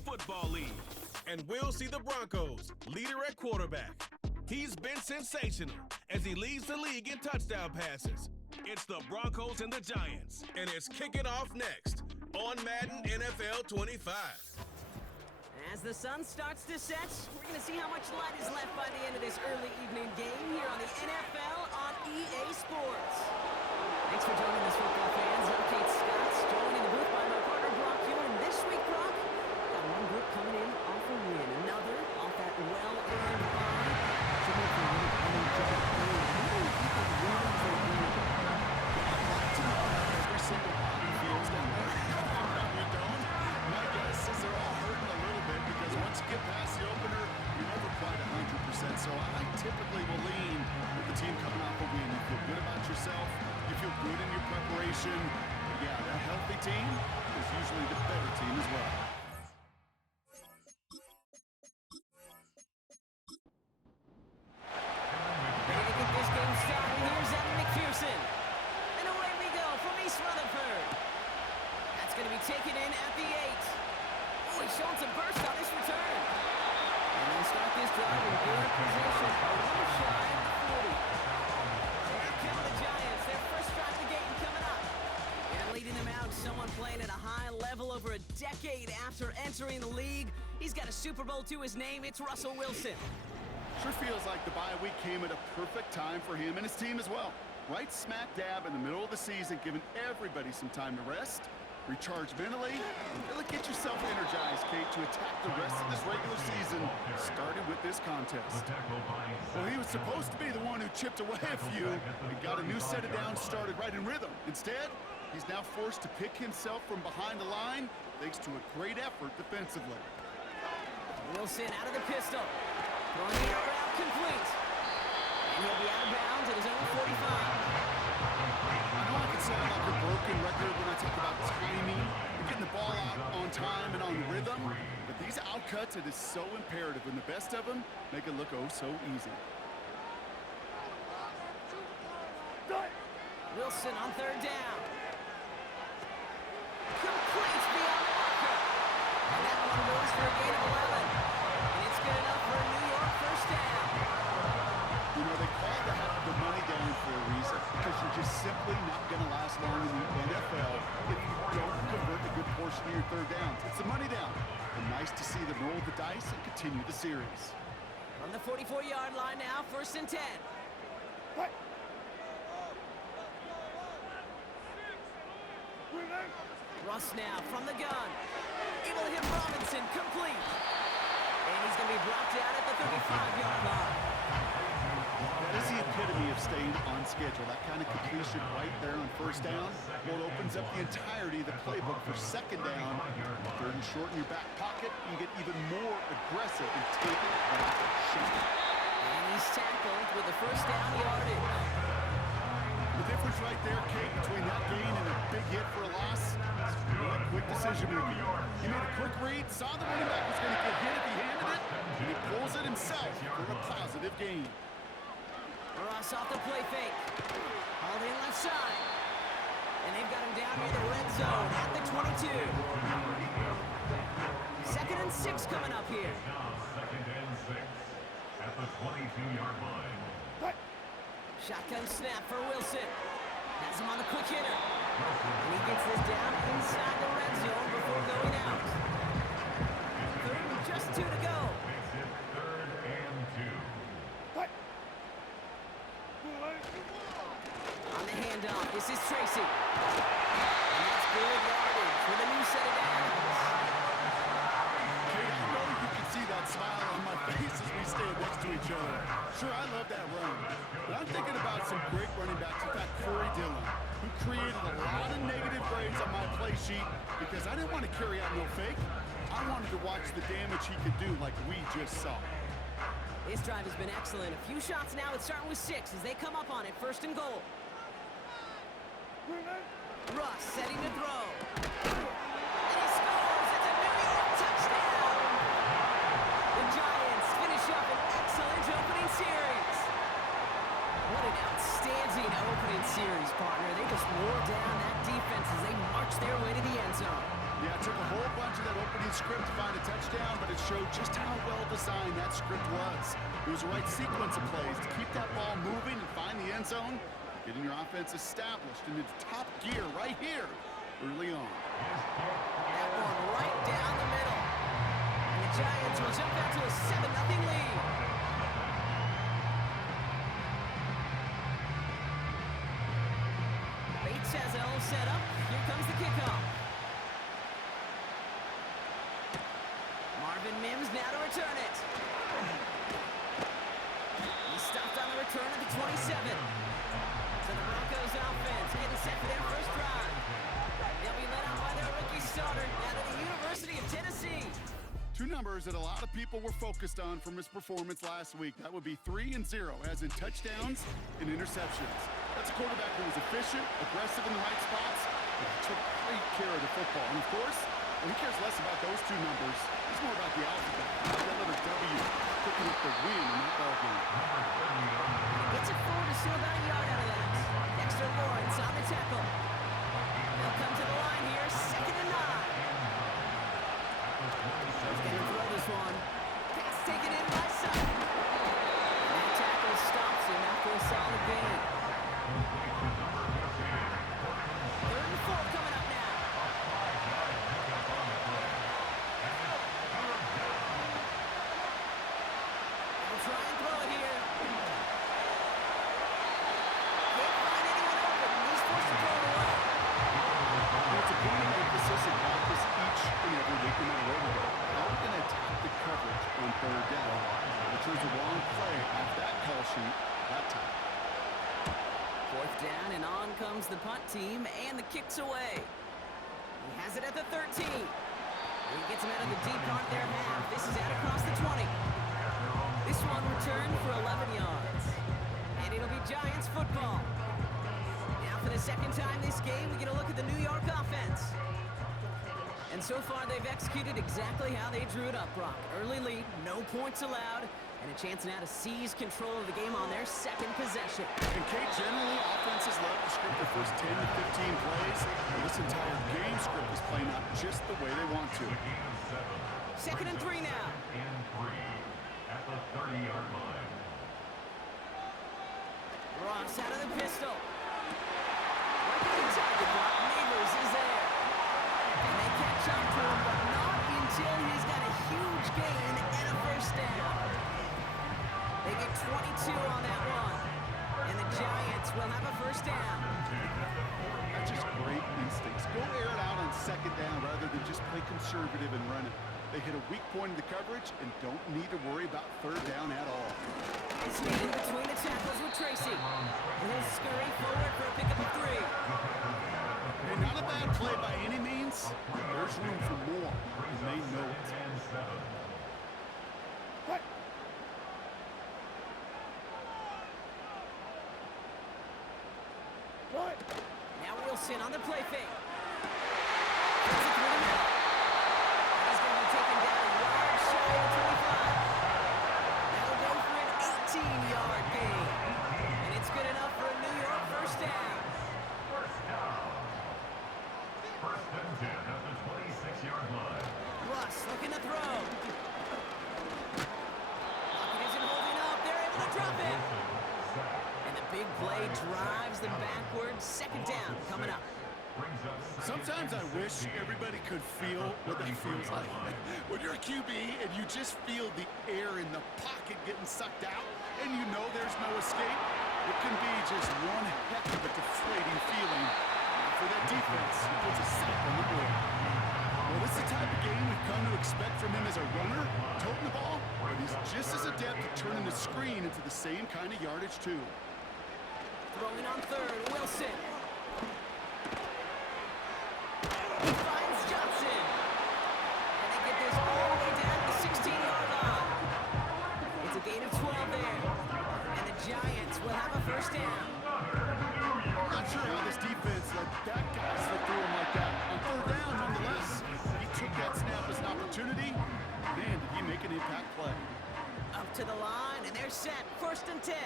Football League. And we'll see the Broncos, leader at quarterback. He's been sensational as he leads the league in touchdown passes. It's the Broncos and the Giants, and it's kicking off next on Madden NFL 25. As the sun starts to set, we're going to see how much light is left by the end of this early evening game here on the NFL on EA Sports. Thanks for joining us, football fans. I'm Kate Scott, joined in the booth by my partner, Brock Ewan. And this week, Brock, got one group coming in off a win, another off that well-earned bye. Should make for a really energetic game. Maybe if you could run for a win. Every single body feels down there. We don't. My guess is they're all hurting a little bit because once you get past the opener, you're never quite 100%. So I typically will lean with the team coming off a win. You feel good about yourself. You feel good in your preparation. But yeah, that healthy team is usually the better team as well. Ready to get this game started. Here's Evan McPherson. And away we go from East Rutherford. That's going to be taken in at the 8. Oh, he's showing some burst on his return. And they'll start this drive in good position. A little shy of the 40. So here come the Giants. Their first drive of the game coming up. And leading them out, someone playing at a high level over a decade after entering the league. He's got a Super Bowl to his name. It's Russell Wilson. Sure feels like the bye week came at a perfect time for him and his team as well. Right smack dab in the middle of the season, giving everybody some time to rest, recharge mentally, and really get yourself energized, Kate, to attack the rest of this regular season, starting with this contest. Well, he was supposed to be the one who chipped away a few and got a new set of downs started right in rhythm. Instead, he's now forced to pick himself from behind the line thanks to a great effort defensively. Wilson out of the pistol. Throwing the out route complete. And he'll be out of bounds at his own 45. I know I can sound like a broken record when I talk about timing and getting the ball out on time and on rhythm, but these outcuts, it is so imperative, and the best of them make it look oh so easy. Wilson on third down. Complete beyond the marker. And that one goes for a gain of 11. And it's good enough for a New York first down. You know, they call the money down for a reason, because you're just simply not going to last long in the NFL if you don't convert a good portion of your third downs. It's the money down. And nice to see them roll the dice and continue the series. From the 44-yard line now, 1st and 10. What? Russ now from the gun. Able to hit Robinson, complete. And he's going to be brought down at the 35-yard line. That is the epitome of staying on schedule. That kind of completion right there on first down. Well, it opens up the entirety of the playbook for second down. Third and short in your back pocket. You get even more aggressive and take it back shot. And he's tackled with the first down yardage. The difference right there, Kate, between that gain and a big hit for a loss is really quick decision making. He made a quick read, saw the running back was going to get hit if he handed it, and he pulls it himself for a positive gain. Ross off the play fake. Hauled in left side. And they've got him down near the red zone at the 22. 2nd and 6 coming up here. 2nd and 6 at the 22-yard line. Shotgun snap for Wilson. Has him on the quick hitter. And he gets this down inside the red zone before going out. 3rd and just 2 to go. Makes it 3rd and 2. On the handoff, this is Tracy. And that's good yardage with a new set of downs. Kate, I know you can see that smile on my face as we stand next to each other. Sure, I love that run. But I'm thinking about some great running backs like that Corey Dillon, who created a lot of negative grades on my play sheet because I didn't want to carry out no fake. I wanted to watch the damage he could do like we just saw. This drive has been excellent. A few shots now. It's starting with 6 as they come up on it. 1st and goal. Russ setting to throw. And he scores. It's a New York touchdown. The Giants finish up an excellent opening series. What an outstanding opening series, partner. They just wore down that defense as they marched their way to the end zone. Yeah, it took a whole bunch of that opening script to find the touchdown, but it showed just how well designed that script was. It was the right sequence of plays to keep that ball moving and find the end zone, getting your offense established into top gear right here early on. That one right down the middle. And the Giants will jump out to a 7-0 lead. Bates has it all set up. Here comes the kickoff. Marvin Mims now to return it. He stopped on the return at the 27. So the Broncos offense getting set for their first drive. They'll be led out by their rookie starter out of the University of Tennessee. Two numbers that a lot of people were focused on from his performance last week. That would be 3 and 0, as in touchdowns and interceptions. That's a quarterback who was efficient, aggressive in the right spots, but he took great care of the football. And of course, he cares less about those two numbers. It's more about the alphabet. That letter W, picking up the win in that ball game. Gets it forward to still about a yard out of that. Dexter Lawrence on the tackle. They'll come to the line here, 2nd and 9. He's going to throw this one. Pass taken in by Sutton. And that tackle stops him after a solid gain. 3rd and 4 coming up now. They'll try and throw it here. Can't find anyone open. He's forced to throw it away. It's a point of emphasis in practice each and every week, no matter where we go. How are we going to attack the coverage on 3rd down? Which was the wrong play off that call sheet that time. 4th down, and on comes the punt team, and the kick's away. He has it at the 13. He gets him out of the deep part of their half. This is out across the 20. This one returned for 11 yards. And it'll be Giants football. Now for the second time this game, we get a look at the New York offense. And so far, they've executed exactly how they drew it up, Brock. Early lead, no points allowed, and a chance now to seize control of the game on their second possession. And Kate, generally, offenses love to script the first 10 to 15 plays. And this entire game script is playing out just the way they want to. 2nd and 3 now. At the 30-yard line. Ross out of the pistol. Right to the target block. Neighbors is there. And they catch up to him, but not until he's got a huge gain and a first down. They get 22 on that one. And the Giants will have a first down. That's just great instincts. Go air it out on 2nd down rather than just play conservative and run it. They hit a weak point in the coverage and don't need to worry about 3rd down at all. It's in between the tackles with Tracy. And he'll scurry forward for a pickup of 3. And not a bad play by any means. There's room for more, and they know it. What? What? Now Wilson on the play fake. Throws it through the middle. And he's going to be taken down a yard shy of the 25. That'll go for an 18-yard gain. And it's good enough for a New York first down. First and 10 at the 26-yard line. Russ looking to throw. Lockett isn't holding up. They're able to drop it. And the big play drives them backwards. 2nd down coming up. Sometimes I wish everybody could feel what that feels like. When you're a QB and you just feel the air in the pocket getting sucked out and you know there's no escape, it can be just one heck of a deflating feeling. For that defense, it puts a sack on the board. Well, this is the type of game we've come to expect from him as a runner, toting the ball, but he's just as adept at turning the screen into the same kind of yardage, too. Throwing on 3rd, Wilson. He finds Johnson. And they get this all the way down to the 16-yard line. It's a gain of 12 there. And the Giants will have a first down. I'm not sure how this defense let that guy slip through him like that. On 3rd down, nonetheless, he took that snap as an opportunity. Man, did he make an impact play. Up to the line, and they're set. 1st and 10.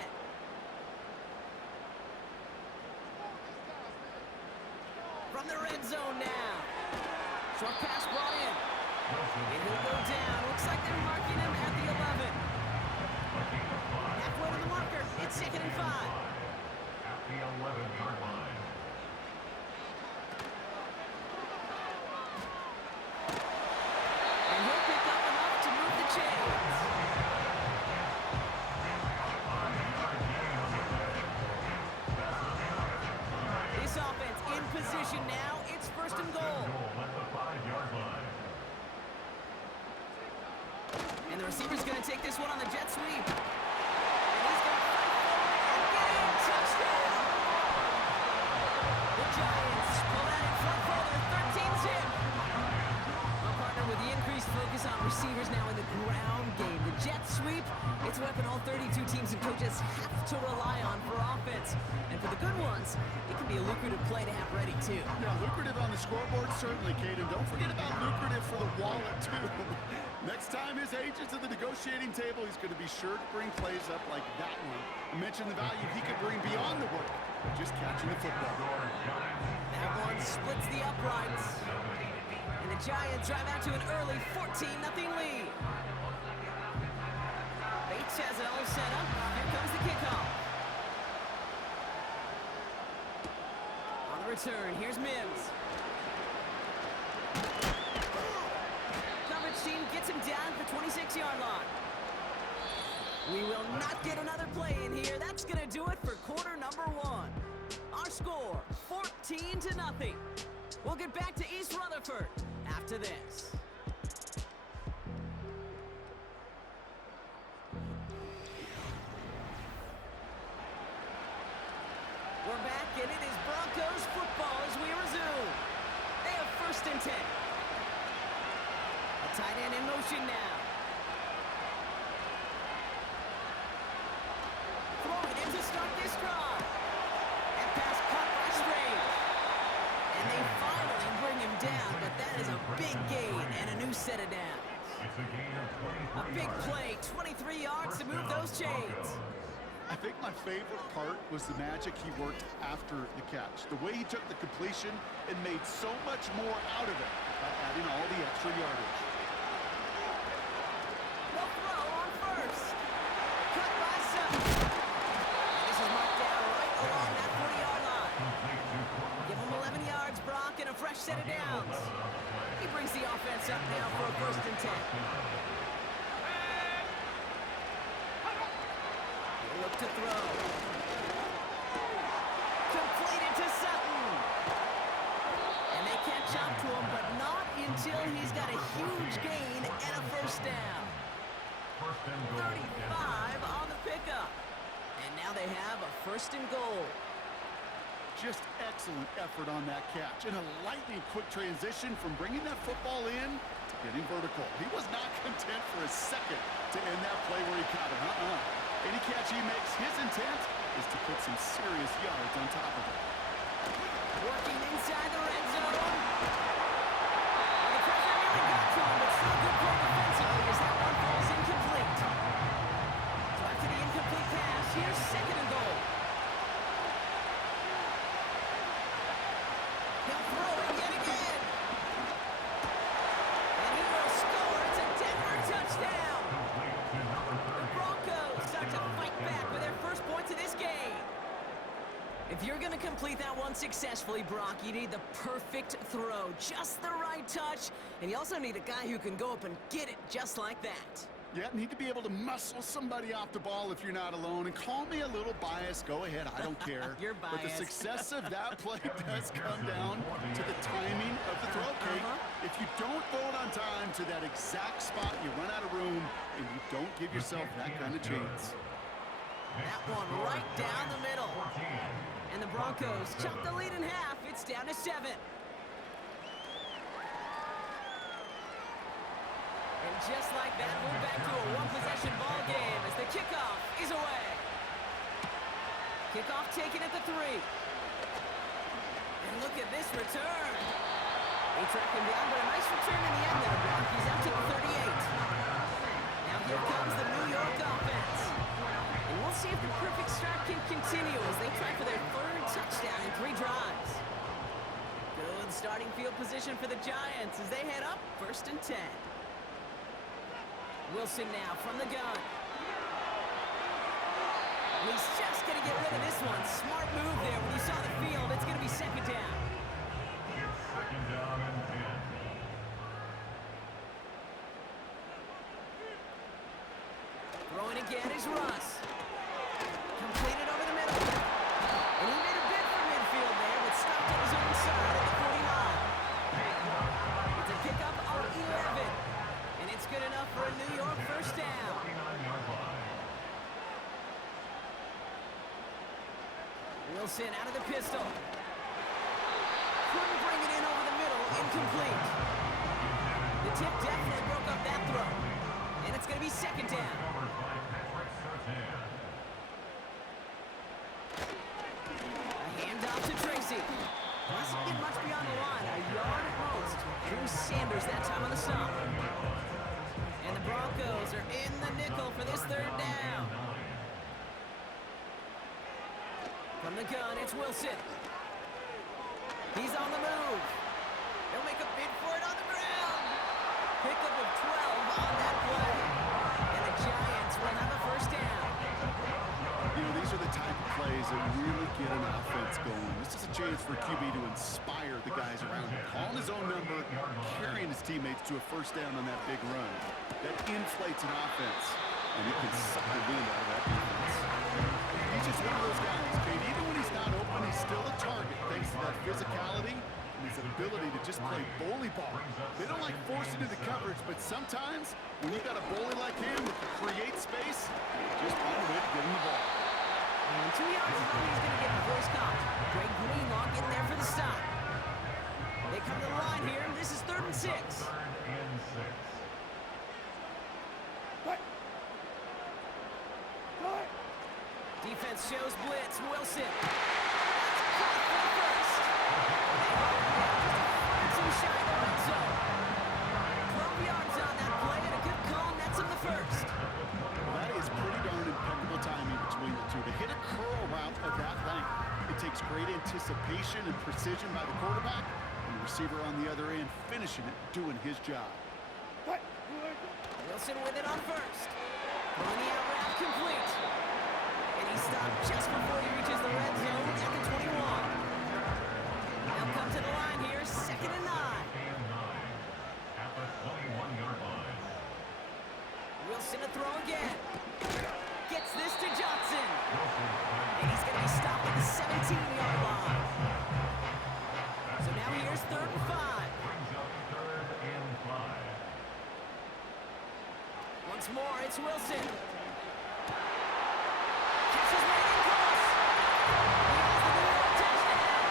From the red zone now. Short pass brought in. And he'll go down. Looks like they're marking him at the 11. Halfway to the marker. It's 2nd and 5. At the 11-yard line. And he'll pick up enough to move the chains. This offense in position now. It's 1st and goal. At the 5-yard line. And the receiver's going to take this one on the jet sweep. And he's going to fight forward and get in. Touchdown! The Giants pull out in front for their 13-zip. Well, partner, with the increased focus on receivers now in the ground game, the jet sweep, it's a weapon all 32 teams and coaches have to rely on for offense. And for the good ones, it can be a lucrative play to have ready, too. Yeah, lucrative on the scoreboard, certainly, Kate. And don't forget about lucrative for the wallet, too. Next time his agent's at the negotiating table, he's going to be sure to bring plays up like that one. I mentioned the value he could bring beyond the work of just catching the football. That one splits the uprights. And the Giants drive out to an early 14-0 lead. Bates has it all set up. Here comes the kickoff. On the return, here's Mims. Coverage team gets him down at the 26-yard line. We will not get another play in here. That's going to do it for quarter number 1. Our score, 14-0. We'll get back to East Rutherford after this. We're back, and it is Broncos football as we resume. They have 1st and 10. A tight end in motion now. Throwing in to start this drive. And pass caught by Strange. And they finally bring him down, but that is a big gain and a new set of downs. It's a gain of 23 A big yards. play, 23 yards to move those chains. I think my favorite part was the magic he worked after the catch. The way he took the completion and made so much more out of it by adding all the extra yardage. No throw on 1st. Cut by Sutton. And this is marked down right along that 40-yard line. Give him 11 yards, Brock, and a fresh set of downs. He brings the offense up now for a 1st and 10. Look to throw. Completed to Sutton. And they catch up to him, but not until he's got a huge gain and a 1st down. 35 on the pickup. And now they have a 1st and goal. Just excellent effort on that catch. And a lightning quick transition from bringing that football in to getting vertical. He was not content for a second to end that play where he caught it. Any catch he makes, his intent is to put some serious yards on top of it. Working inside the red zone. Well, the pressure nearly got to him, but still good play defensively as that one falls incomplete. So after the incomplete pass, here's 2nd and goal. He'll throw it yet again. And he will score. It's a Denver touchdown. The Broncos start to fight back with their 1st points of this game. If you're going to complete that one successfully, Brock, you need the perfect throw, just the right touch, and you also need a guy who can go up and get it just like that. Yeah, need to be able to muscle somebody off the ball if you're not alone. And call me a little biased. Go ahead. I don't care. You're But the biased. success of that play does come down to the timing of the throw, Kate. If you don't throw it on time to that exact spot, you run out of room, and you don't give yourself that kind of chance. That one right down the middle. And the Broncos chop the lead in half. It's down to 7. And just like that, we're back to a one-possession ball game as the kickoff is away. Kickoff taken at the 3. And look at this return. They track him down, but a nice return in the end there, Brock. He's out to the 38. Now here comes the New York offense. And we'll see if the perfect start can continue as they try for their 3rd touchdown in 3 drives. Good starting field position coming for the Giants as they head up 1st and 10. Wilson now from the gun. He's just going to get rid of this one. Smart move there. When you saw the field, it's going to be 2nd down. It's 2nd down and 10. Throwing again is Russ. Completed over the middle. And he made a bid for midfield there, but stopped on his own side at the 49. It's a pickup of 11. And it's good enough for a New York 1st down. 49-yard line. Wilson out of the pistol. Couldn't bring it in over the middle. Incomplete. The tip definitely broke up that throw. And it's going to be 2nd down. A handoff to Tracy. Doesn't get much beyond the line. A yard at most. Drew Sanders that time on the stop. And the Broncos are in the nickel for this 3rd down. From the gun, it's Wilson. He's on the move. He'll make a bid for it on the ground. Pickup of 12 on that play. And the Giants will have a 1st down. You know, these are the type of plays that really get an offense going. This is a chance for QB to inspire the guys around him. Calling his own number, carrying his teammates to a 1st down on that big run. That inflates an offense, and it can suck the wind out of that defense. He's just one of those guys, Kate. Even when he's not open, he's still a target thanks to that physicality and his ability to just play bully ball. They don't like forcing into coverage, but sometimes when you got a bully like him that can create space, just find a way to get him the ball. And 2 yards is all he's going to get before he's caught. Greg Greenlaw getting there for the stop. They come to the line here. This is 3rd and 6. 3rd and 6. Defense shows blitz. Wilson. That's caught for the 1st. Some shy of the red zone. 12 yards on that play and a good call. Nets him the 1st. Well, that is pretty darn impeccable timing between the two. To hit a curl route of that length, it takes great anticipation and precision by the quarterback, and the receiver on the other end finishing it, doing his job. Wilson with it on 1st. Throwing the out route complete. And he stopped just before he reaches the red zone at the 21. Now come to the line here, 2nd and 9. At the 21-yard line. Wilson to throw again. Gets this to Johnson. And he's going to be stopped at the 17-yard line. So now here's 3rd and 5. Brings up 3rd and 5. Once more, it's Wilson. Catches one and cross. He has the New York touchdown.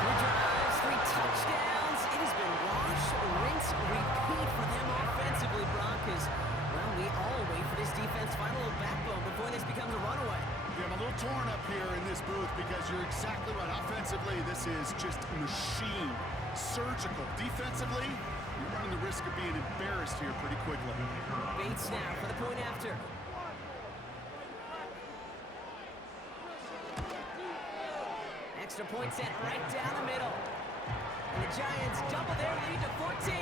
3 drives, 3 touchdowns. It has been wash, rinse, repeat for them offensively, Broncos. Well, we all wait for this defense to find a little backbone before this becomes a runaway. Yeah, I'm a little torn up here in this booth because you're exactly right. Offensively, this is just a machine. Surgical. Defensively, you're running the risk of being embarrassed here pretty quickly. Bates now for the point after. Extra point set right down the middle. And the Giants double their lead to 14.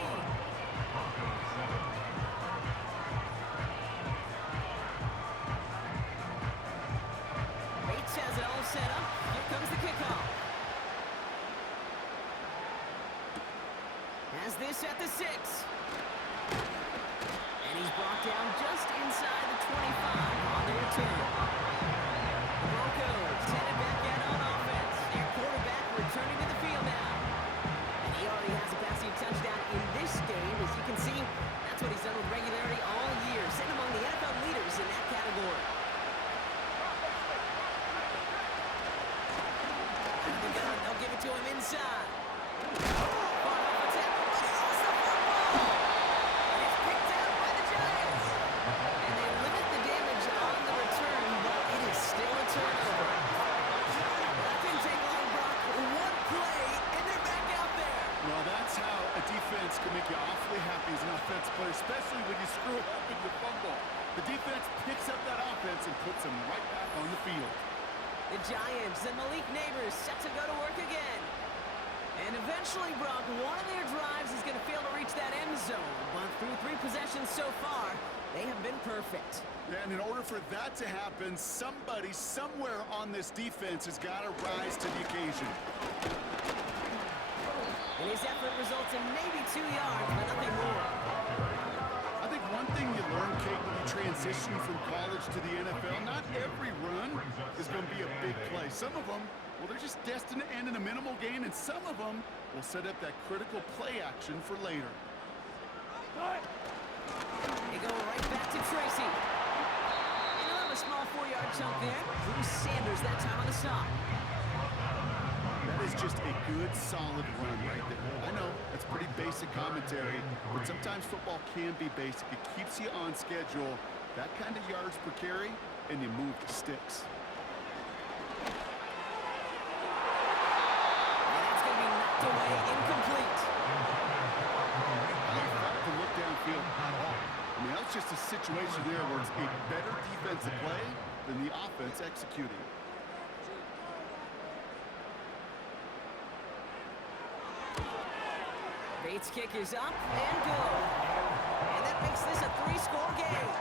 Bates has it all set up. Here comes the kickoff. Has this at the 6. And he's brought down just inside the 25 on the return. The Broncos headed back out on offense. Their quarterback returning to the field now. And he already has a passing touchdown in this game. As you can see, that's what he's done with regularity all year. Sitting among the NFL leaders in that category. Out of the gun, they'll give it to him inside. Far off the tackle, but he lost the football. And it's picked out by the Giants. And they limit the damage on the return, but it is still a turnover. That didn't take long, Brock. One play, and they're back out there. Well, that's how a defense can make you awfully happy as an offensive player, especially when you screw up and you fumble. The defense picks up that offense and puts them right back on the field. The Giants and Malik Neighbors set to go to work again. And eventually, Brock, one of their drives is going to fail to reach that end zone. But through 3 possessions so far, they have been perfect. And in order for that to happen, somebody somewhere on this defense has got to rise to the occasion. And his effort results in maybe 2 yards, but nothing more. I think one thing you learn, Kate, when you transition from college to the NFL, not every run is going to be a big play. Some of them, well, they're just destined to end in a minimal gain, and some of them will set up that critical play action for later. They go right back to Tracy. And he'll have a small 4-yard chunk there. Bruce Sanders that time on the stop. That is just a good, solid run right there. I know, that's pretty basic commentary, but sometimes football can be basic. It keeps you on schedule, that kind of yards per carry, and you move the sticks. And that's going to be knocked away, incomplete. I don't have to look downfield at all. I mean, that's just a situation there where it's a better defensive play than the offense executing. Bates' kick is up and good. And that makes this a 3-score game.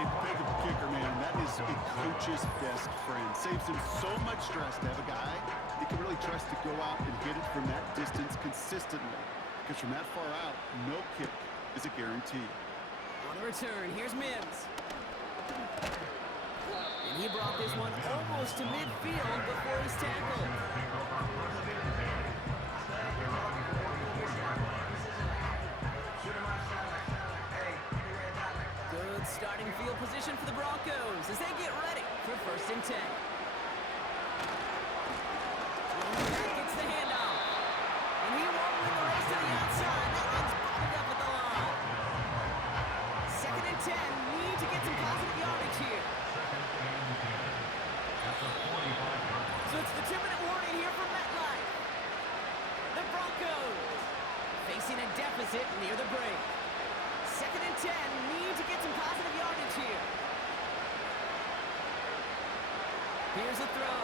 And think of the kicker, man. That is a coach's best friend. Saves him so much stress to have a guy he can really trust to go out and hit it from that distance consistently. Because from that far out, no kick is a guarantee. On the return, here's Mims. And he brought this one almost to midfield before he's tackled. Good starting field position for the Broncos as they get ready for 1st and 10. Gets the handoff. And he won't win the race to the outside. That one's bottled up at the line. 2nd and 10. Need to get some positive yardage here. So it's the 2-minute warning here from MetLife. The Broncos facing a deficit near the break. 2nd and 10. Need to get some positive yardage here. Here's a throw.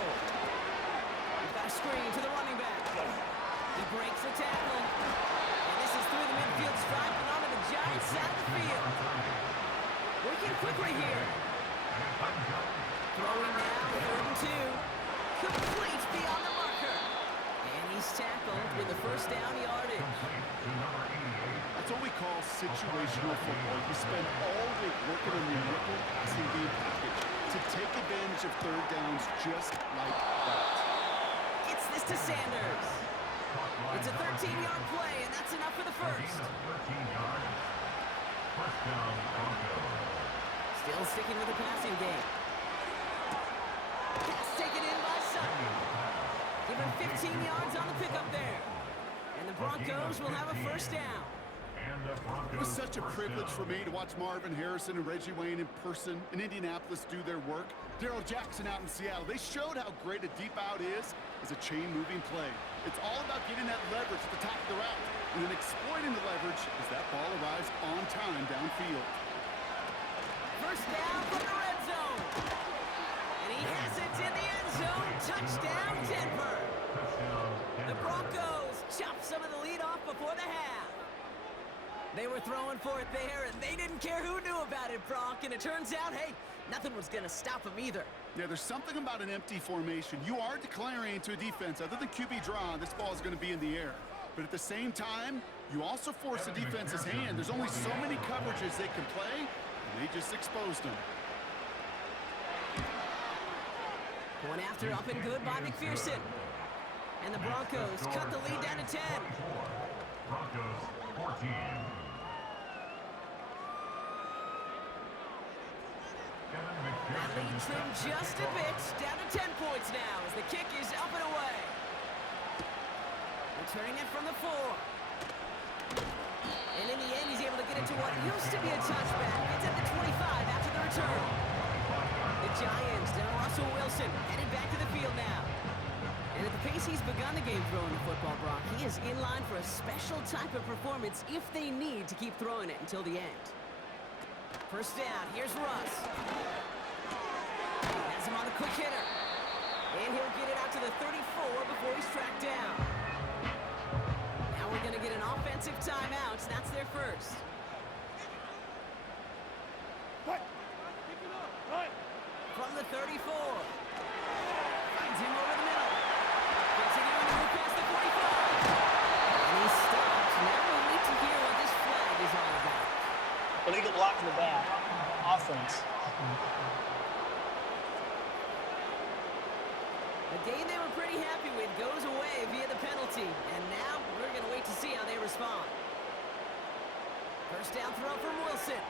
We've got a screen to the running back. He breaks the tackle. And this is through the midfield stripe and onto the Giants side of the field. Working quickly here. Throwing now, 3rd and 2. Complete beyond the marker. And he's tackled with the 1st down yardage. That's what we call situational football. You spend all week working on your nickel passing game package to take advantage of 3rd downs just like that. Gets this to Sanders. It's a 13-yard play, and that's enough for the 1st. Still sticking with the passing game. Pass taken in by Sutton. Give him 15 yards on the pickup there. And the Broncos will have a 1st down. It was such a privilege for me to watch Marvin Harrison and Reggie Wayne in person in Indianapolis do their work. Darrell Jackson out in Seattle. They showed how great a deep out is as a chain-moving play. It's all about getting that leverage at the top of the route and then exploiting the leverage as that ball arrives on time downfield. 1st down from the red zone. And he has it in the end zone. Touchdown, Denver. The Broncos chop some of the lead off before the half. They were throwing for it there, and they didn't care who knew about it, Brock. And it turns out, hey, nothing was going to stop them either. Yeah, there's something about an empty formation. You are declaring to a defense, other than QB draw, this ball is going to be in the air. But at the same time, you also force the defense's hand. There's only so many coverages they can play, and they just exposed them. One after up and good by McPherson. And the Broncos cut the lead down to 10. Broncos 14. That lead trimmed just a bit, down to 10 points now as the kick is up and away. Returning it from the 4. And in the end, he's able to get it to what used to be a touchback. It's at the 25 after the return. The Giants, down Russell Wilson, headed back to the field now. And at the pace he's begun the game throwing the football, Brock, he is in line for a special type of performance if they need to keep throwing it until the end. 1st down, here's Russ. Has him on a quick hitter. And he'll get it out to the 34 before he's tracked down. we're going to get an offensive timeout. That's their first. From the 34. Finds him over the middle. Continuing to move past the 45. And he stops. Now we need to hear what this flag is all about. Illegal block in the back. Offense. A game they were pretty happy with goes away via the penalty. And now we're going to wait to see how they respond. First down throw from Wilson.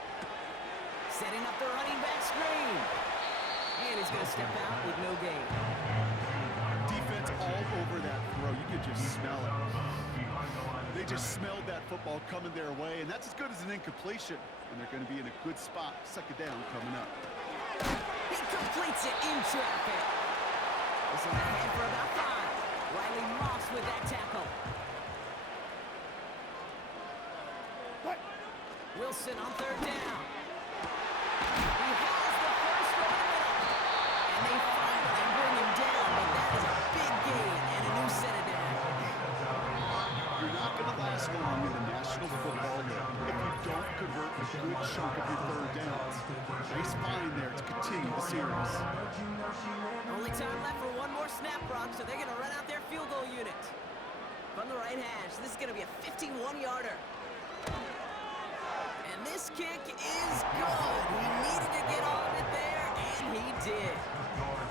Setting up the running back screen. And he's going to step out with no gain. Defense all over that throw. You could just smell it. They just smelled that football coming their way, and that's as good as an incompletion. And they're going to be in a good spot. Second down coming up. He completes it in traffic. This is ahead for about 5. Riley Moss with that tackle. Wilson on third down. He has the first over the middle. And they finally bring him down, but that is a big gain and a new set of downs. You're not going to last long in the National Football League if you don't convert a good chunk of your third downs. Nice find there to continue the series. Only time left for one more snap, Brock, so they're going to run out their field goal unit. From the right hash, this is going to be a 51-yarder. And this kick is good. He needed to get all of it there, and he did.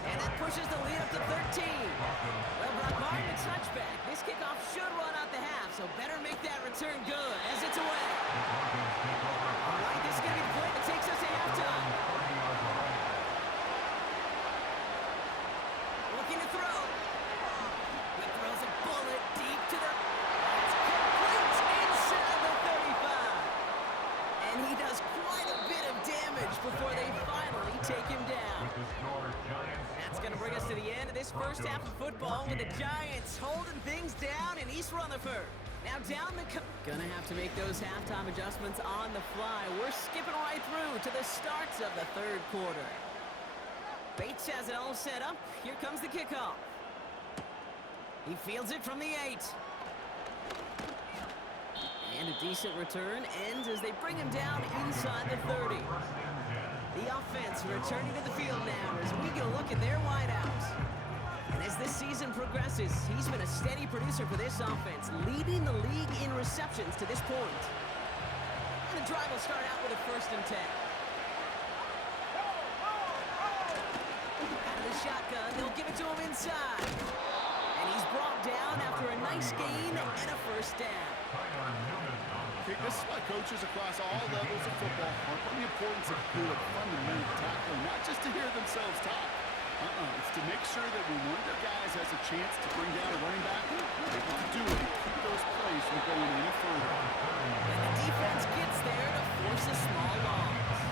And that pushes the lead up to 13. Well, Brock Martin, a touchback. This kickoff should run out the half, so better make that return good as it's away. All right, this is going to be the play that takes us to halftime. Looking to throw. He throws a bullet deep to the... It's complete inside the 35. And he does quite a bit of damage before they finally take him down. That's going to bring us to the end of this first half of football with the Giants holding things down in East Rutherford. Now down the... Gonna have to make those halftime adjustments on the fly. We're skipping right through to the starts of the third quarter. Bates has it all set up. Here comes the kickoff. He fields it from the 8. And a decent return ends as they bring him down inside the 30. The offense returning to the field now as we get a look at their wideouts. And as this season progresses, he's been a steady producer for this offense, leading the league in receptions to this point. And the drive will start out with a 1st and 10. Out of the shotgun, they'll give it to him inside. And he's brought down after a nice gain and a 1st down. This is why coaches across all levels of football harp on the importance of good fundamental tackling, not just to hear themselves talk. It's to make sure that when one of their guys has a chance to bring down a running back, they can do it and keep those plays from going any further. And the defense gets there to force a small loss.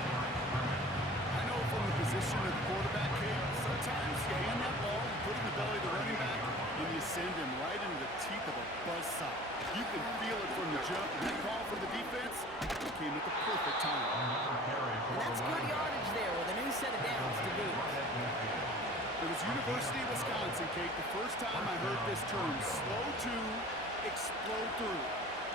I know from the position of the quarterback, Kate, sometimes you hand that ball, you put it in the belly of the running back, and you send him right into the teeth of a buzzsaw. You can feel it from the jump, and that call for the defense came at the perfect time. And that's good yardage there with a new set of downs to boot. It was University of Wisconsin, Kate, the first time I heard this term, slow to explode through.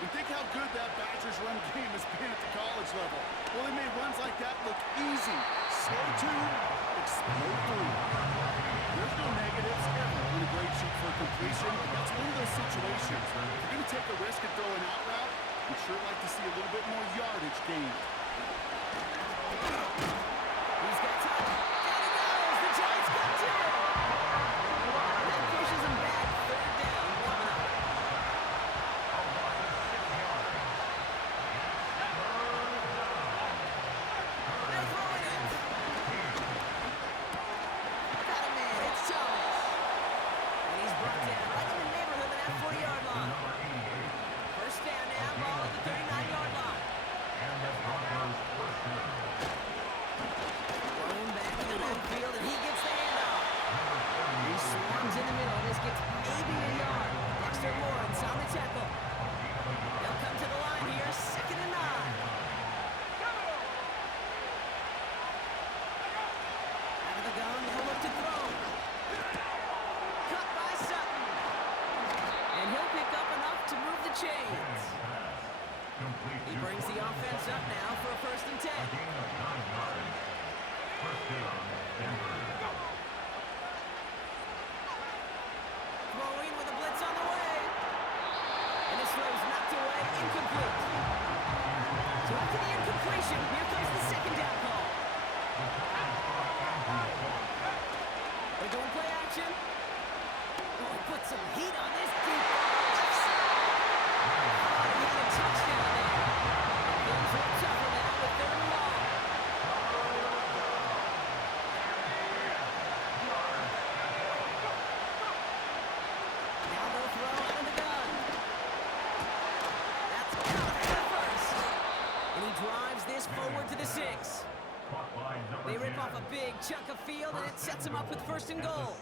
And think how good that Badgers run game has been at the college level. Well, they made runs like that look easy. Slow to explode through. There's no negatives ever on a grade sheet for completion. That's one of those situations. If you're going to take a risk and throw an out route, you'd sure like to see a little bit more yardage gained. He's got time. Down he goes. The Giants got 2. And that pushes him back. 3rd down coming up. They're throwing it. Got a man. It's Thomas. And he's brought down right in the neighborhood of that 40-yard line. First down now. Ball at the 39-yard line. drives this forward to the 6. They rip off a big chunk of field, and it sets them up with 1st and goal.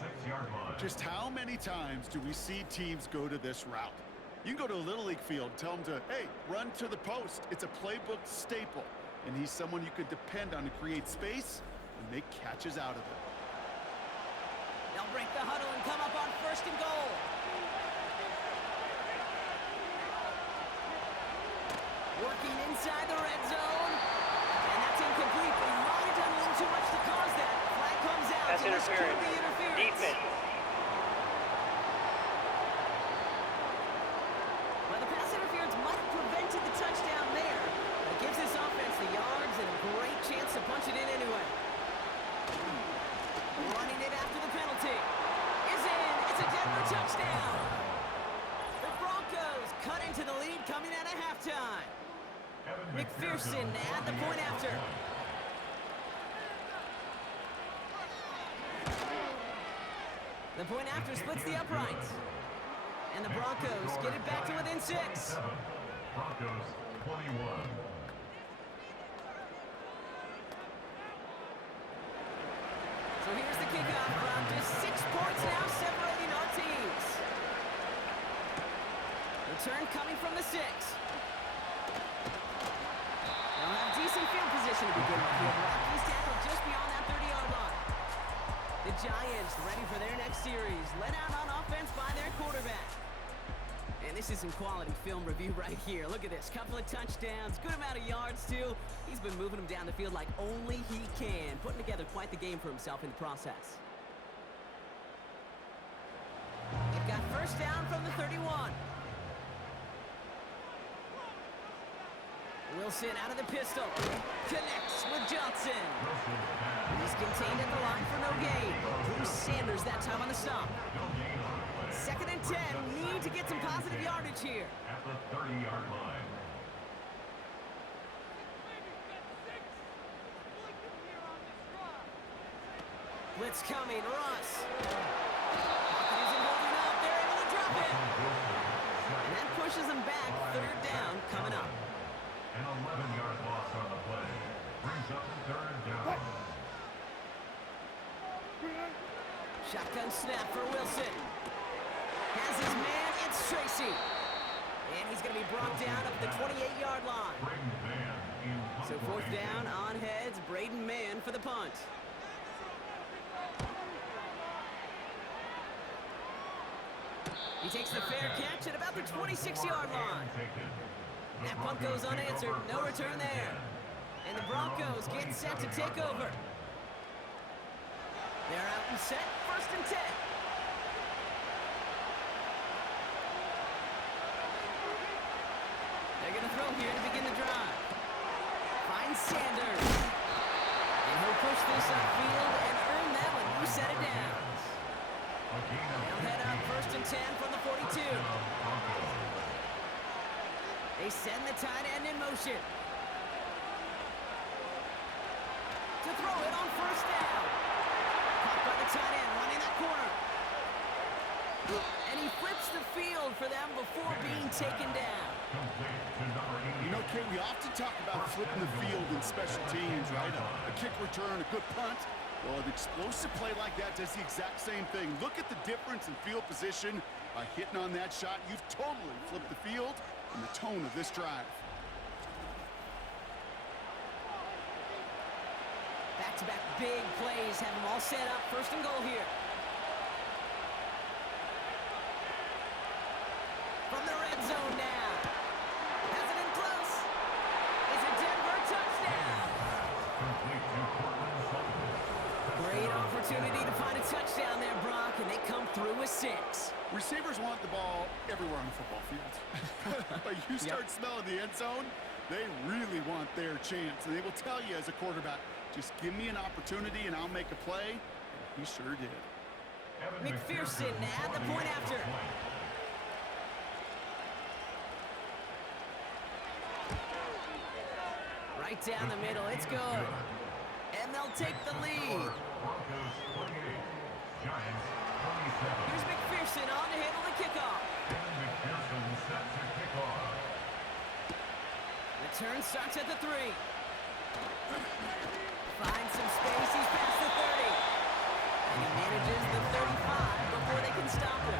Just how many times do we see teams go to this route? You can go to a Little League field, tell them to, hey, run to the post. It's a playbook staple, and he's someone you could depend on to create space and make catches out of it. They'll break the huddle and come up on 1st and goal. Working inside the red zone. And that's incomplete. They might have done a little too much to cause that. Flag comes out. That's so this could interference. be interference. Defense. Well, the pass interference might have prevented the touchdown there. It gives this offense the yards and a great chance to punch it in anyway. Running it after the penalty. Is in. It's a Denver touchdown. The Broncos cut into the lead coming out of halftime. McPherson at the point after. The point after splits the uprights. And the Broncos get it back to within 6. Broncos 21. So here's the kickoff from just 6 points now separating our teams. Return coming from the 6. They'll have decent field position to begin with here. He's tackled just beyond that 30-yard line. The Giants ready for their next series. Led out on offense by their quarterback. And this is some quality film review right here. Look at this. Couple of touchdowns. Good amount of yards, too. He's been moving them down the field like only he can. Putting together quite the game for himself in the process. They've got 1st down from the 31. Wilson out of the pistol. Connects with Johnson. He's contained at the line for no gain. Bruce Sanders that time on the stop. 2nd and 10. Need to get some positive yardage here. At the 30-yard line. Blitz coming. Russ. Pocket isn't holding up. They're able to drop it. And that pushes them back. 3rd down coming up. An 11-yard loss on the play. Brings up 3rd down. Shotgun snap for Wilson. Has his man. It's Tracy. And he's going to be brought down up the 28-yard line. Braden Mann in punt So 4th formation. down on heads. Braden Mann for the punt. He takes the fair catch at about the 26-yard line. That punt goes unanswered. No return there. And the Broncos get set to take over. They're out and set. 1st and 10. They're going to throw here to begin the drive. Finds Sanders. And he'll push this upfield and earn them a new set of downs. They'll head up 1st and 10 from the 42. They send the tight end in motion. To throw it on 1st down. Caught by the tight end running that corner. And he flips the field for them before being taken down. You know, Kate, we often talk about flipping the field in special teams, right? A kick return, a good punt. Well, an explosive play like that does the exact same thing. Look at the difference in field position. By hitting on that shot, you've totally flipped the field and the tone of this drive. Back-to-back big plays have them all set up. 1st and goal here. From the red zone now. Has it in close. It's a Denver touchdown. Great opportunity to find a touchdown there, Brock, and they come through with 6. Receivers want the ball everywhere on the football field. But you start smelling the end zone, they really want their chance. And they will tell you as a quarterback, just give me an opportunity and I'll make a play. And he sure did. McPherson at the point after. Right down the middle, it's good. And they'll take the lead. Broncos 28, Giants 27. Here's McPherson on to handle the kickoff. McPherson set to kick off. Return starts at the 3. Finds some space. He's past the 30. And he manages the 35 before they can stop him.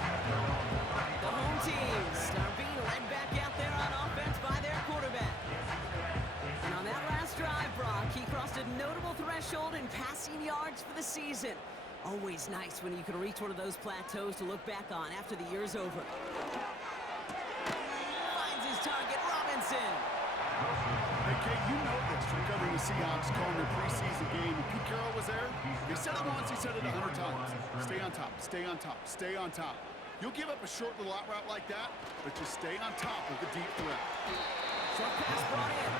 The home teams are being led back out there on offense by their quarterback. And on that last drive, Brock, he crossed a notable threshold in passing yards for the season. Always nice when you can reach one of those plateaus to look back on after the year's over. Finds his target, Robinson. Hey, Kate, you know this from covering the Seahawks, calling their preseason game. When Pete Carroll was there, he said it once, he said it 100 times. Stay on top, stay on top, stay on top. You'll give up a short little out route like that, but just stay on top of the deep threat. Short pass brought in.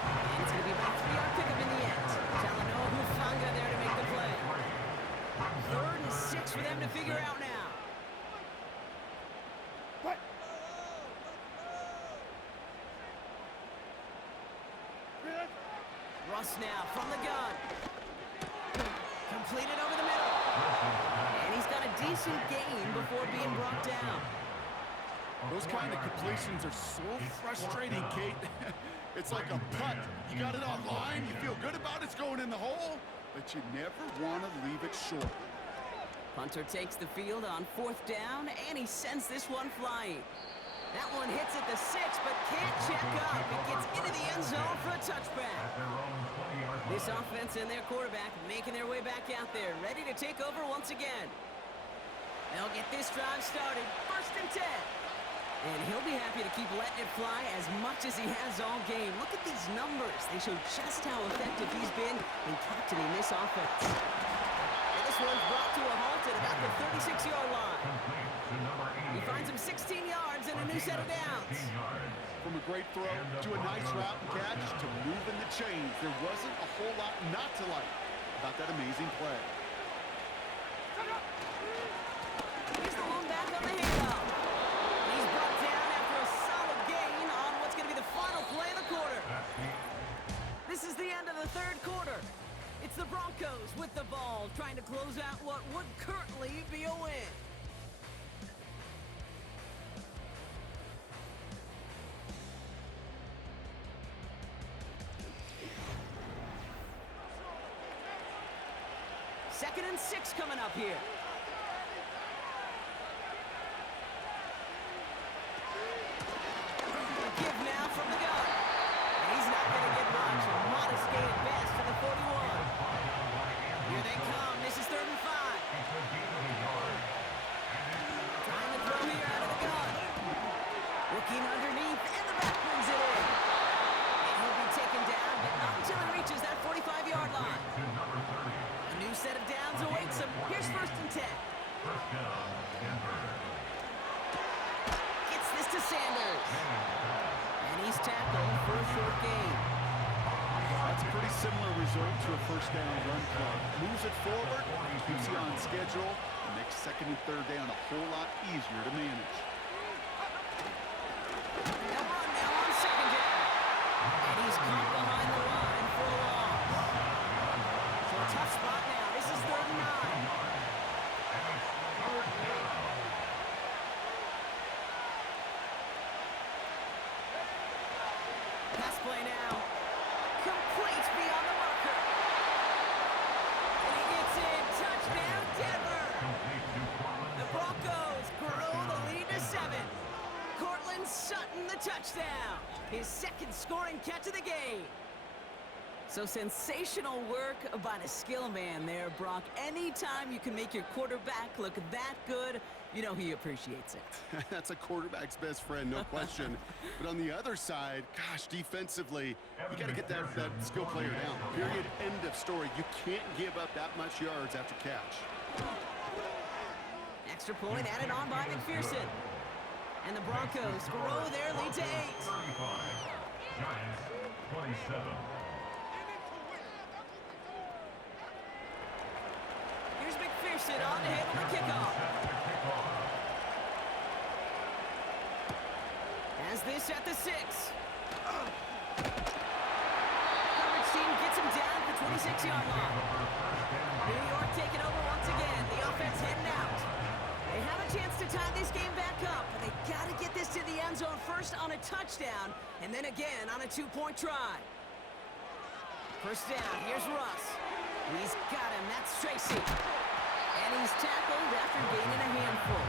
And it's going to be about a 3-yard pickup in the end. Talanoa Hufanga there to make the play. 3rd and 6 for them to figure out now. Russ now from the gun. Completed over the middle. And he's got a decent gain before being brought down. Those kind of completions are so frustrating, Kate. It's like a putt. You got it on line, you feel good about it's going in the hole, but you never want to leave it short. Punter takes the field on 4th down, and he sends this one flying. That one hits at the 6, but can't check up. It gets into the end zone for a touchback. This offense and their quarterback making their way back out there, ready to take over once again. They'll get this drive started, 1st and 10. And he'll be happy to keep letting it fly as much as he has all game. Look at these numbers. They show just how effective he's been in captaining this offense. And this one's brought to a halt at about the 36-yard line. He finds him 16 yards and a new set of downs. From a great throw to a nice route and catch to moving the chains, there wasn't a whole lot not to like about that amazing play. Here's the lone back on the handoff. He's brought down after a solid gain on what's going to be the final play of the quarter. This is the end of the 3rd quarter. It's the Broncos with the ball, trying to close out what would currently be a win. Second and 6 coming up here. Give now from the gun. And he's not going to get much. A modest gain at best for the 41. Here they come. This is 3rd and 5. Trying to throw here out of the gun. Looking underneath, and the back brings it in. And he'll be taken down, but not until he reaches that 45-yard line. A new set of downs awaits him. Here's 1st and 10. Gets this to Sanders. And he's tackled for a short gain. That's a pretty similar result to a 1st down run play. Moves it forward, keeps you on schedule, and makes 2nd and 3rd down a whole lot easier to manage. They'll run now on 2nd down. And he's caught behind the line for a loss. So a tough spot now. This is 3rd and 9. Pass play now. Complete beyond the marker. And he gets in. Touchdown, Denver. The Broncos grow the lead to 7. Cortland Sutton, the touchdown. His 2nd scoring catch of the game. So sensational work by the skill man there, Brock. Anytime you can make your quarterback look that good, you know he appreciates it. That's a quarterback's best friend, no question. But on the other side, gosh, defensively, you got to get that skill player down. Period, end of story. You can't give up that much yards after catch. Extra point added on by McPherson. And the Broncos grow their lead to 8. Giants 27. Here's McPherson on to handle the kickoff. Has this at the 6. Coverage team gets him down at the 26-yard line. New York taking over once again. The offense heading out. They have a chance to tie this game back up, but they got to get this to the end zone first on a touchdown, and then again on a two-point try. First down, here's Russ. He's got him, that's Tracy. And he's tackled after gaining a handful.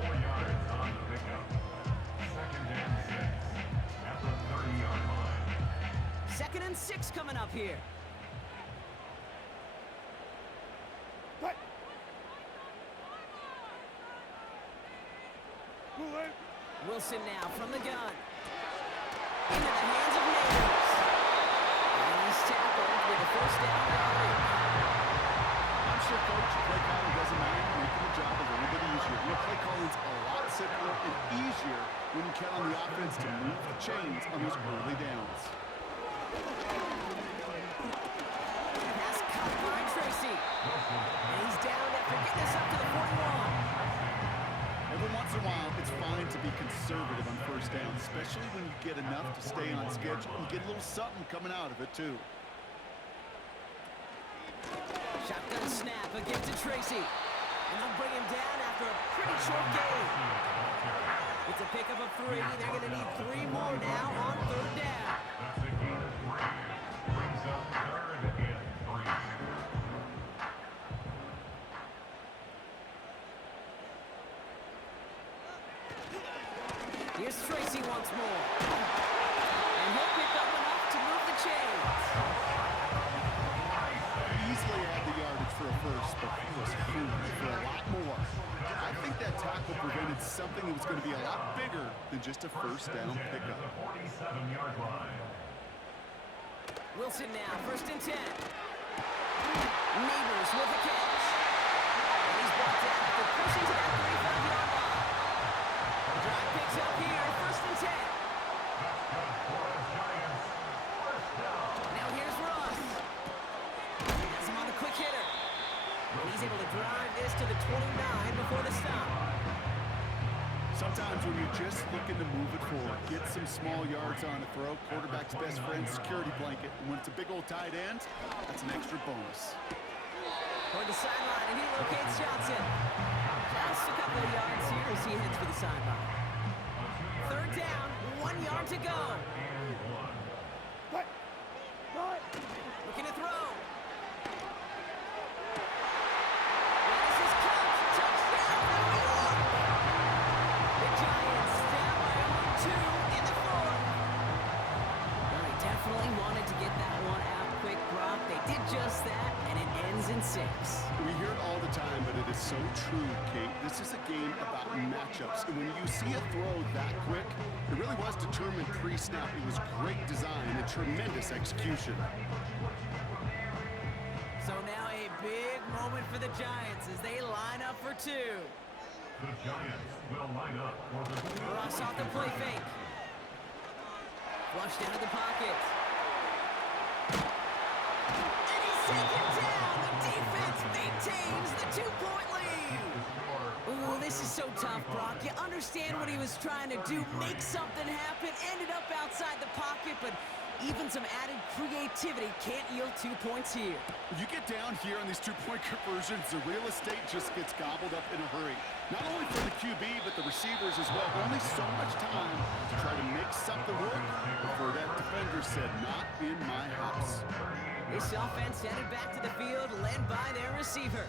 4 yards on the pickup. Second and 6 at the 30-yard line. 2nd and 6 coming up here. Wilson now from the gun. Into the hands of Neighbors. And he's tackled with a first down yardage. I'm sure coach, play calling doesn't mind making the job a little bit easier. You know, play calling's a lot simpler and easier when you count on the offense to move the chains on those early downs. Pass caught by Tracy. And he's down after getting this up to the 41. Every once in a while, it's fine to be conservative on first down, especially when you get enough to stay on schedule and get a little something coming out of it, too. Shotgun snap again to Tracy. And they'll bring him down after a pretty short game. It's a pickup of 3. They're going to need 3 more now on 3rd down. That's a gain of 3. Brings up 3rd and 3. Here's Tracy once more. And he'll pick up enough to move the chains. Easily had the yardage for a first, but he was hungry for a lot more. I think that tackle prevented something that was going to be a lot bigger than just a first down pickup. 47-yard line. Wilson now, 1st and 10. Neighbors with the catch. And he's brought down after pushing to that 35-yard line. The drive picks up here, 1st and 10. Now here's Russ. Has him on the quick hitter. And he's able to drive this to the 29 before the stop. Sometimes when you're just looking to move it forward, get some small yards on a throw, quarterback's best friend, security blanket. And when it's a big old tight end, that's an extra bonus. Toward the sideline, and he locates Johnson. Just a couple of yards here as he heads for the sideline. 3rd down, 1 yard to go. Looking to throw. And this is caught. Touchdown, New York! The Giants down by only 2 in the 4th. Well, they definitely wanted to get that one out quick, Brock. They did just that, and it ends in 6. We hear it all the time, but it is so true, Kate. This is a game about matchups. And when you see a throw that quick, it really was determined pre-snap. It was great design and tremendous execution. So now a big moment for the Giants as they line up for 2. The Giants will line up for the Ross off the play fake. Flushed out of the pocket. And he's taken down. The defense maintains the 2-point lead. Ooh, this is so tough, Brock. You understand what he was trying to do, make something happen, ended up outside the pocket, but even some added creativity can't yield 2 points here. You get down here on these 2-point conversions, the real estate just gets gobbled up in a hurry. Not only for the QB, but the receivers as well. Only so much time to try to make something work before that defender said, not in my house. This offense headed back to the field, led by their receiver.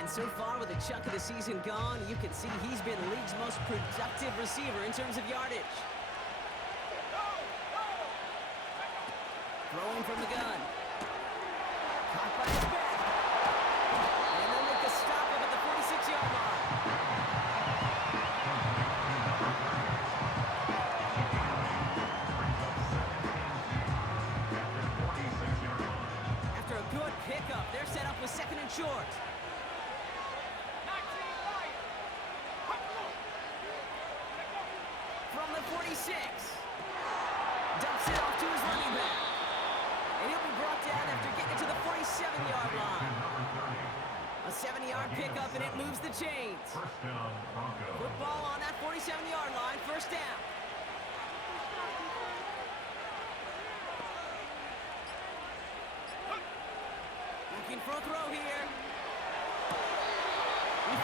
And so far, with a chunk of the season gone, you can see he's been the league's most productive receiver in terms of yardage. Throwing from the gun. Caught by his back. And they'll make a stop up at the 46-yard line. After a good pickup, they're set up with 2nd and short. From the 46. Dumps it off to his running back. And he'll be brought down after getting to the 47-yard line. A 70-yard pickup, and it moves the chains. Football on that 47-yard line, 1st down. Looking for a throw here.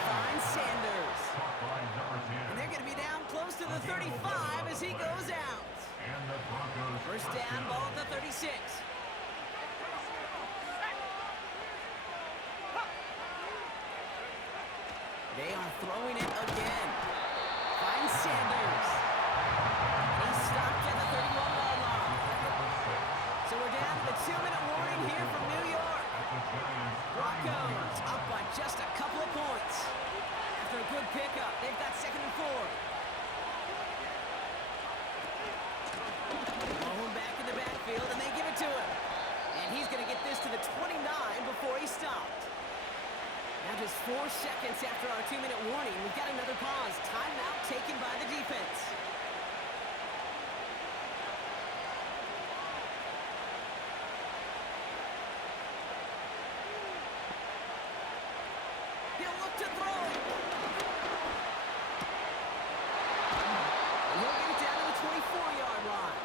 finds Sanders. Caught by number 10. And they're going to be down close to the 35 as he goes out. And the Broncos First down, ball at the 36. They are throwing it again. Finds Sanders. He's stopped at the 31-yard line. So we're down to the 2-minute warning here from New York. Broncos up by just a couple of points. After a good pickup, they've got 2nd and 4. Ball back in the backfield, and they give it to him. And he's going to get this to the 29 before he stopped. Now just 4 seconds after our 2-minute warning, we've got another pause. Timeout taken by the defense. He'll look to throw it. And he'll get it down to the 24-yard line.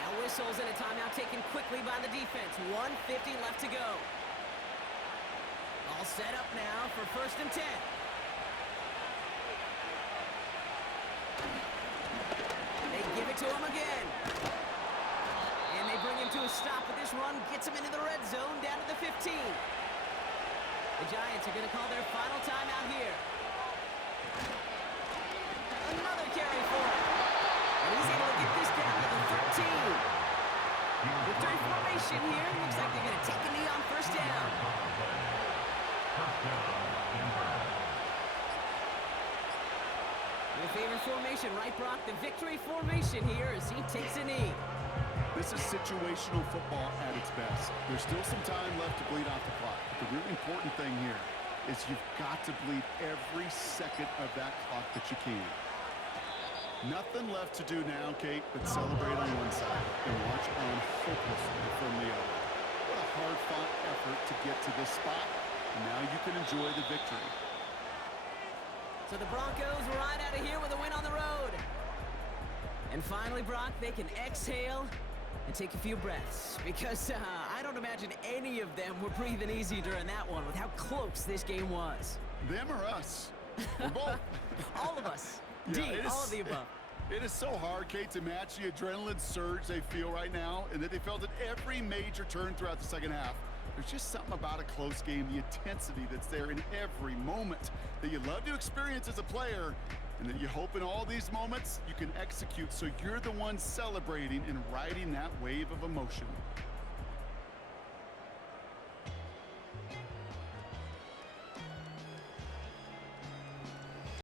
Now whistles and a timeout taken quickly by the defense. 1:50 left to go. All set up now for 1st and 10. They give it to him again. And they bring him to a stop, but this run gets him into the red zone down to the 15. The Giants are going to call their final timeout here. Another carry for him. And he's able to get this down to the 13. Victory formation here. Looks like they're going to take a knee on 1st down. Your favorite formation, right, Brock? The victory formation here as he takes a knee. This is situational football at its best. There's still some time left to bleed off the clock. But the really important thing here is you've got to bleed every second of that clock that you can. Nothing left to do now, Kate, but celebrate on one side and watch on hopelessly from the other. What a hard-fought effort to get to this spot. And now you can enjoy the victory. So the Broncos ride out of here with a win on the road. And finally, Brock, they can exhale and take a few breaths. Because I don't imagine any of them were breathing easy during that one with how close this game was. Them or us? We're both. All of us. Yeah, D, all of the above. It is so hard, Kate, to match the adrenaline surge they feel right now and that they felt at every major turn throughout the second half. There's just something about a close game, the intensity that's there in every moment that you love to experience as a player, and that you hope in all these moments you can execute so you're the one celebrating and riding that wave of emotion.